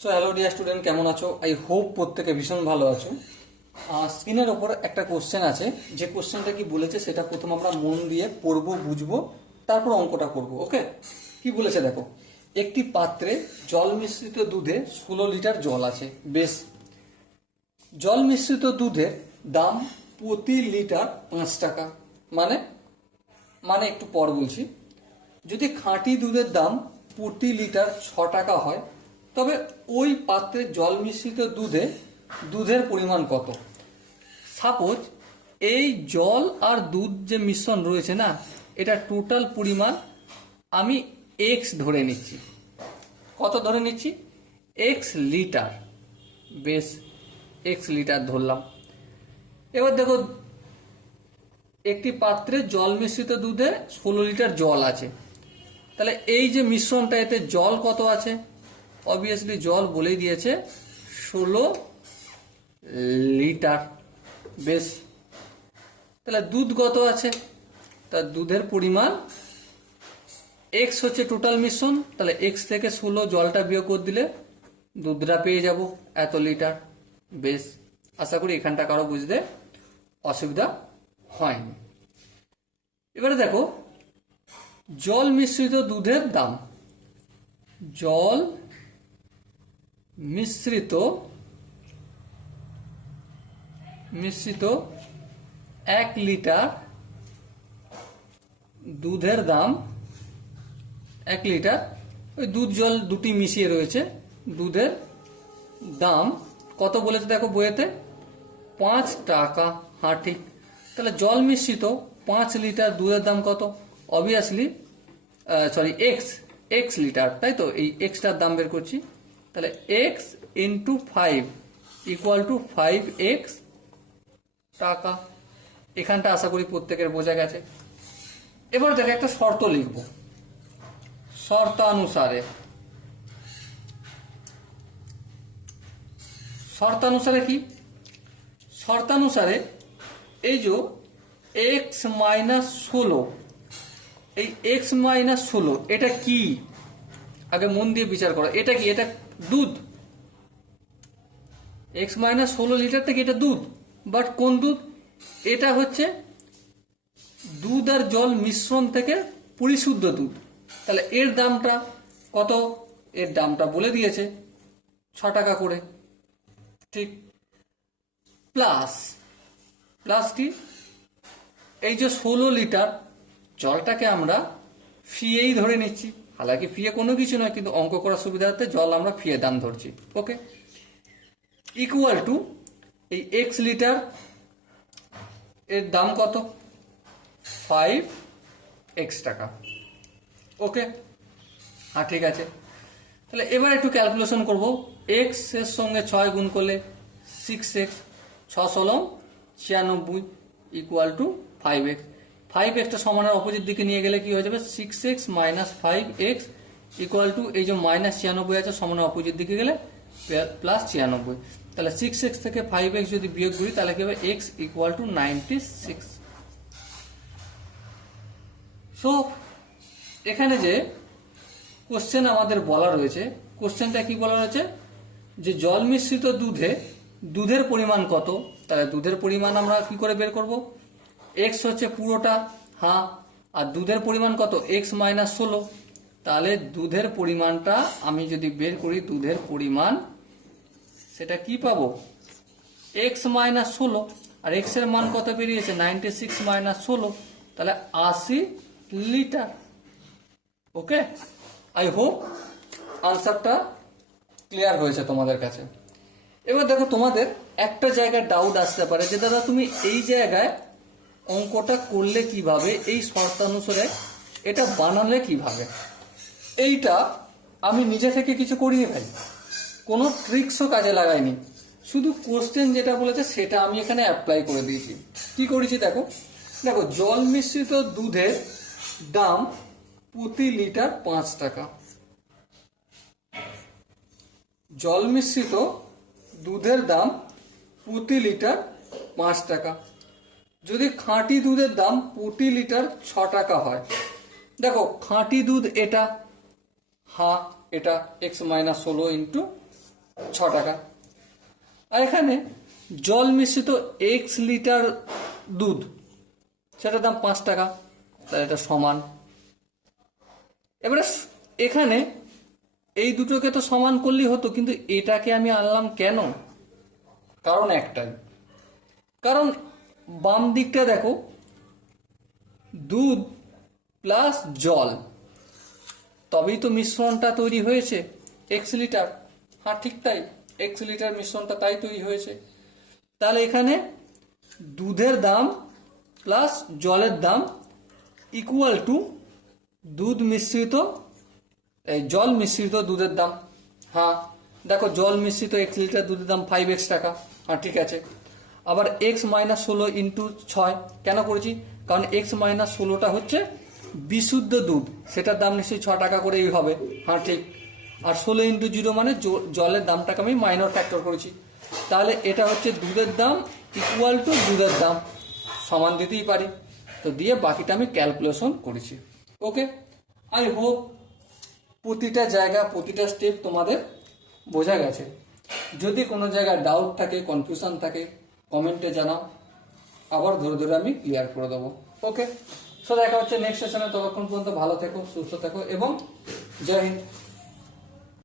So hello dear student কেমন আছো? I hope প্রত্যেকে ভীষণ ভালো আছো। স্ক্রিনের ওপর একটা কোশ্চেন আছে। যে কোশ্চেনটা কি বলেছে, সেটা প্রথম আমরা মন দিয়ে পড়ব, বুঝব, তারপর অঙ্কটা করব ওকে কি বলেছে দেখো? একটি পাত্রে জল মিশ্রিত দুধে ষোলো লিটার জল আছে, বেশ। জল মিশ্রিত দুধের দাম প্রতি লিটার পাঁচ টাকা। মানে? মানে একটু পর বলছি। যদি খাঁটি দুধের দাম প্রতি লিটার ছ টাকা হয় তবে ওই পাত্রে জল মিশ্রিত দুধে দুধের পরিমাণ কত? সাপোজ এই জল আর দুধ যে মিশ্রণ রয়েছে না, এটা টোটাল পরিমাণ আমি এক্স ধরে নিচ্ছি। কত ধরে নিচ্ছি? এক্স লিটার বেশ এক্স লিটার ধরলাম। এবার দেখো, একটি পাত্রে জল মিশ্রিত দুধে ষোলো লিটার জল আছে। তাহলে এই যে মিশ্রণটা, এতে জল কত আছে? অবভিয়াসলি জল বলেই দিয়েছে। ষোলো লিটার। বেশ। তাহলে দুধ কত আছে? তার দুধের পরিমাণ এক্স হচ্ছে টোটাল মিশ্রণ তাহলে এক্স থেকে ষোলো জলটা বিয়োগ করে দিলে দুধটা পেয়ে যাব এত লিটার। বেশ। আশা করি এখানটা কারও বুঝতে অসুবিধা হয়নি। এবারে দেখো, জল মিশ্রিত দুধের দাম। জল মিশ্রিত মিশ্রিত এক লিটার দুধের দাম, এক লিটার, ওই দুধ জল দুটি মিশিয়ে রয়েছে, দুধের দাম, কত বলেছে দেখো বইয়েতে? পাঁচ টাকা হ্যাঁ ঠিক তাহলে জল মিশ্রিত, পাঁচ লিটার দুধের দাম কত? Obviously sorry x x litre, তাই তো? এই এক্সটার দাম বের করছি। তাহলে x into five equal to five x টাকা। এখানটা আশা করি প্রত্যেকের বোঝা গেছে। এবার দেখো একটা শর্ত লিখব। শর্তানুসারে। শর্তানুসারে কি? শর্তানুসারে এই যে এক্স মাইনাস ষোলো, এই এক্স মাইনাস ষোলো, এটা কি? আগে মন দিয়ে বিচার করো, এটা কি? এটা দুধ। এক্স মাইনাস ষোলো লিটার থেকে এটা দুধ। বাট কোন দুধ? এটা হচ্ছে দুধ আর জল মিশ্রণ থেকে পরিশুদ্ধ দুধ। তাহলে এর দামটা কত? এর দামটা বলে দিয়েছে ছ টাকা করে। ঠিক। প্লাস প্লাস কি? এই যে ষোলো লিটার জলটাকে আমরা ফিয়েই ধরে নিচ্ছি। হালাকি ফিয়ে কোনো কিছু নয় কিন্তু অঙ্ক করার সুবিধার্থে জল আমরা ফিয়ে দাম ধরছি ওকে ইকুয়াল টু এই এক্স লিটার এর দাম কত ফাইভ এক্স টাকা ওকে হ্যাঁ ঠিক আছে তাহলে এবার একটু ক্যালকুলেশন করব এক্সের সঙ্গে ছয় গুণ করলে সিক্স এক্স ছ ষোলো ছিয়ানব্বই equal to five x five extra সমানের অপোজিট দিকে নিয়ে গেলে কি হয়ে যাবে? Six x minus five x equal to এই যে মাইনাস ছিয়ানব্বই আছে, সমানের অপোজিট দিকে গেলে প্লাস ছিয়ানব্বই। তাহলে সিক্স এক্স থেকে ফাইভ এক্স যদি বিয়োগ করি, তাহলে কি হবে? X equal to ninety six so এখানে যে কোশ্চেন আমাদের বলা রয়েছে কোশ্চেনটা কি বলা রয়েছে? যে জল মিশ্রিত দুধে, দুধের পরিমাণ কত? তাহলে দুধের পরিমাণ আমরা কি করে বের করব? এক্স হচ্ছে পুরোটা হ্যাঁ? আর দুধের পরিমাণ কত? এক্স মাইনাস ষোলো। তাহলে দুধের পরিমাণটা আমি যদি বের করি, দুধের পরিমাণ, সেটা কি পাবো? এক্স মাইনাস ষোলো। আর এক্সের মান কত বেরিয়েছে? নাইনটি সিক্স মাইনাস ষোলো। তাহলে আশি লিটার। ওকে? আই হোপ আনসারটা ক্লিয়ার হয়েছে তোমাদের কাছে। এবার দেখো তোমাদের একটা জায়গায় ডাউট আসতে পারে যে, দাদা তুমি এই জায়গায় অঙ্কটা করলে কীভাবে, এই শর্তানুসারে এটা বানালে কীভাবে? এইটা আমি নিজে থেকে কিছু করিয়ে ভাই কোনো ট্রিক্সও কাজে লাগাইনি। শুধু কোশ্চেন যেটা বলেছে সেটা আমি এখানে অ্যাপ্লাই করে দিয়েছি। কি করেছি দেখো? দেখো, জল মিশ্রিত দুধের দাম প্রতি লিটার পাঁচ টাকা। জল মিশ্রিত দুধের দাম প্রতি লিটার পাঁচ টাকা। যদি খাঁটি দুধের দাম প্রতি লিটার ছ টাকা হয়। দেখো, খাঁটি দুধ এটা, হা এটা এক্স মাইনাস ষোলো ইন্টু ছ টাকা। আর এখানে জল মিশ্রিত এক্স লিটার দুধ, সেটার দাম পাঁচ টাকা, তাহলে এটা সমান। এবারে এখানে এই দুটোকে তো সমান করলেই হতো, কিন্তু এটাকে আমি আনলাম কেন? কারণ একটাই। কারণ বাম দিকটা দেখো। দুধ প্লাস জল। তবেই তো মিশ্রণটা তৈরি হয়েছে। এক্স লিটার হ্যাঁ ঠিক তাই। এক্স লিটার মিশ্রণটা তাই তৈরি হয়েছে। তাহলে এখানে দুধের দাম প্লাস জলের দাম ইকুয়াল টু দুধ মিশ্রিত, এই জল মিশ্রিত দুধের দাম। হ্যাঁ দেখো জল মিশ্রিত এক্স লিটার দুধের দাম ফাইভ এক্স টাকা। হ্যাঁ ঠিক আছে। আবার এক্স মাইনাস ষোলো ইন্টু ছয়। কেন করেছি? কারণ এক্স মাইনাস ষোলোটা হচ্ছে বিশুদ্ধ দুধ। সেটার দাম নিশ্চয়ই ছ টাকা করেই হবে। হ্যাঁ ঠিক। আর ষোলো ইন্টু জিরো মানে জলের দামটাকে আমি মাইনর ফ্যাক্টর করেছি। তাহলে এটা হচ্ছে দুধের দাম ইকুয়াল টু দুধের দাম। সমান দিতেই পারি। তো দিয়ে বাকিটা আমি ক্যালকুলেশন করেছি। ওকে আই হোপ প্রতিটা জায়গা, প্রতিটা স্টেপ তোমাদের বোঝা গেছে। যদি কোনো জায়গায় ডাউট থাকে কনফিউশন থাকে কমেন্টে জানাও। আবার ধরে ধরে আমি ক্লিয়ার করে দেবো। ওকে সো দেখা হচ্ছে নেক্সট সেশনে ততক্ষণ পর্যন্ত ভালো থেকো, সুস্থ থেকো এবং জয় হিন্দ।